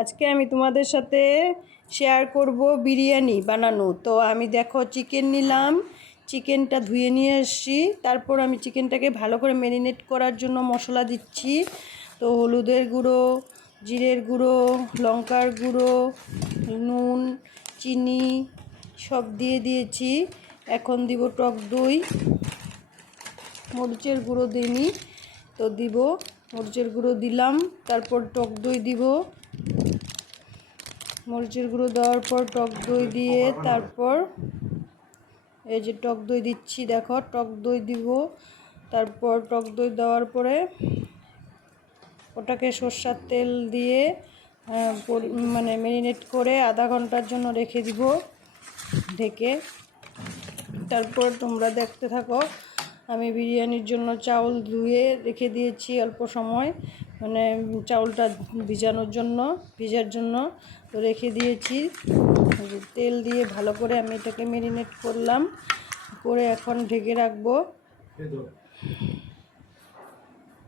আজকে আমি তোমাদের সাথে শেয়ার করব বিরিয়ানি বানানো। তো আমি দেখো চিকেন নিলাম, চিকেনটা ধুয়ে নিয়ে এসেছি। তারপর আমি চিকেনটাকে ভালো করে ম্যারিনেট করার জন্য মশলা দিচ্ছি। তো হলুদের গুঁড়ো, জিরের গুঁড়ো, লঙ্কার গুঁড়ো, নুন, চিনি সব দিয়ে দিয়েছি। এখন দিব টক দই, মরিচের গুঁড়ো দিইনি তো দিব, মরিচের গুঁড়ো দিলাম। তারপর টক দই দিব, মরিচের গুঁড়ো দেওয়ার পর টক দই দিয়ে তারপর এই যে টক দই দিচ্ছি, দেখো টক দই দিব। তারপর টক দই দেওয়ার পরে ওটাকে সরষের তেল দিয়ে মানে ম্যারিনেট করে আধা ঘন্টার জন্য রেখে দিব ঢেকে। তারপর তোমরা দেখতে থাকো। আমি বিরিয়ানির জন্য চাউল ধুয়ে রেখে দিয়েছি অল্প সময়, মানে চাউলটা ভিজার জন্য তো রেখে দিয়েছি। তেল দিয়ে ভালো করে আমি এটাকে ম্যারিনেট করলাম, করে এখন ঢেকে রাখবো।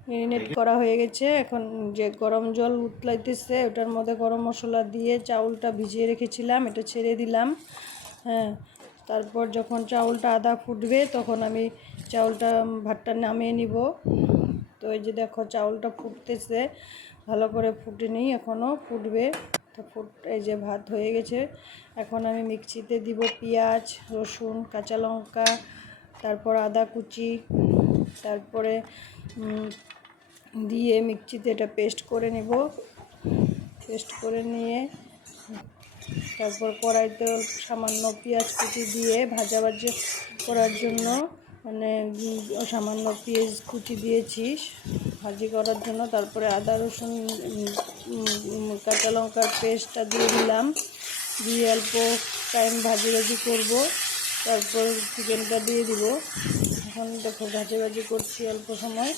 ম্যারিনেট করা হয়ে গেছে। এখন যে গরম জল উতলাইতেছে ওটার মধ্যে গরম মশলা দিয়ে চাউলটা ভিজিয়ে রেখেছিলাম এটা ছেড়ে দিলাম। হ্যাঁ, তারপর যখন চাউলটা আধা ফুটবে তখন আমি ভাতটা নামিয়ে নিব। তো এই যে দেখো চাউলটা ফুটতেছে, ভালো করে ফুটেনি, এখনও ফুটবে। তো এই যে ভাত হয়ে গেছে। এখন আমি মিক্সিতে দিব পেঁয়াজ, রসুন, কাঁচা লঙ্কা, তারপর আদা কুচি, তারপরে দিয়ে মিক্সিতে এটা পেস্ট করে নেব। পেস্ট করে নিয়ে তারপর কড়াইতে সামান্য পেঁয়াজ কুচি দিয়ে ভাজাভাজি করার জন্য, মানে সামান্য পেঁয়াজ কুচি দিয়েছি ভাজি করার জন্য। তারপরে আদা রসুন কাঁচা লঙ্কার পেস্টটা দিয়ে দিলাম, দিয়ে অল্প টাইম ভাজি করব। তারপর চিকেনটা দিয়ে দিব। এখন দেখো ভাজি করছি অল্প সময়।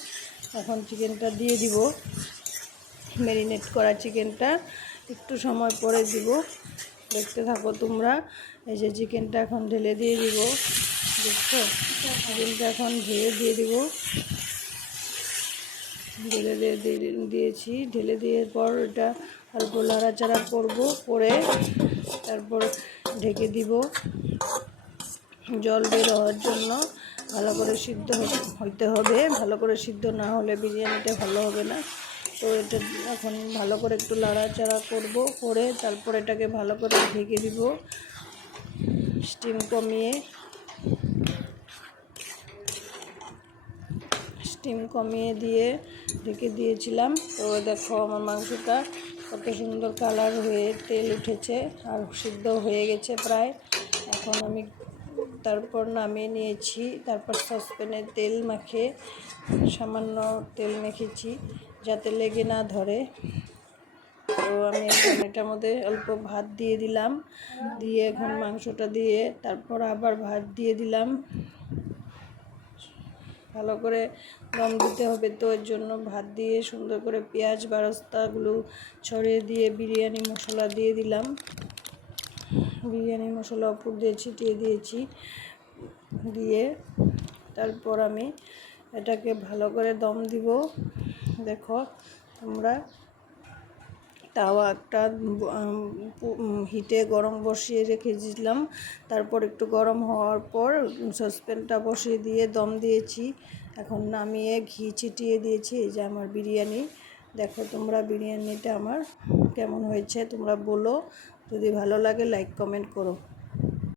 এখন চিকেনটা দিয়ে দিব, ম্যারিনেট করা চিকেনটা একটু সময় পরে দিব, দেখতে থাকো তোমরা। এই যে চিকেনটা এখন ঢেলে দিয়ে দিব, দেখছো চিকেনটা এখন দিয়ে দিব। ঢেলে দেওয়ার পর এটা অল্প নাড়াচাড়া করব, করে তারপর ঢেকে দিব জল বের হওয়ার জন্য। ভালো করে সিদ্ধ হইতে হবে, ভালো করে সিদ্ধ না হলে বিরিয়ানিটা ভালো হবে না। তো এটা এখন ভালো করে একটু নাড়াচাড়া করব, করে তারপর এটাকে ভালো করে ঢেকে দিব স্টিম কমিয়ে দিয়ে ঢেকে দিয়েছিলাম। তো দেখো আমার মাংসটা কত সুন্দর কালার হয়ে তেল উঠেছে আর সিদ্ধ হয়ে গেছে প্রায়। এখন আমি তারপর নামিয়ে নিয়েছি। তারপর সসপ্যানে তেল মাখে, সামান্য তেল মেখেছি যাতে লেগে না ধরে। তো আমি এখন এটার মধ্যে অল্প ভাত দিয়ে দিলাম, দিয়ে এখন মাংসটা দিয়ে তারপর আবার ভাত দিয়ে দিলাম। ভালো করে দম দিতে হবে, তো এর জন্য ভাত দিয়ে সুন্দর করে পেঁয়াজ বেরেস্তাগুলো ছড়িয়ে দিয়ে বিরিয়ানি মশলা দিয়ে দিলাম। বিরিয়ানি মশলা উপর দিয়ে ছিটিয়ে দিয়েছি, দিয়ে তারপর আমি এটাকে ভালো করে দম দিব। দেখো তোমরা, তাওয়া একটা হিটে গরম বসিয়ে রেখেছিলাম। তারপর একটু গরম হওয়ার পর সসপ্যানটা বসিয়ে দিয়ে দম দিয়েছি। এখন নামিয়ে ঘি ছিটিয়ে দিয়েছি। এই যে আমার বিরিয়ানি। দেখো তোমরা বিরিয়ানিটা আমার কেমন হয়েছে তোমরা বলো, যদি ভালো লাগে লাইক কমেন্ট করো।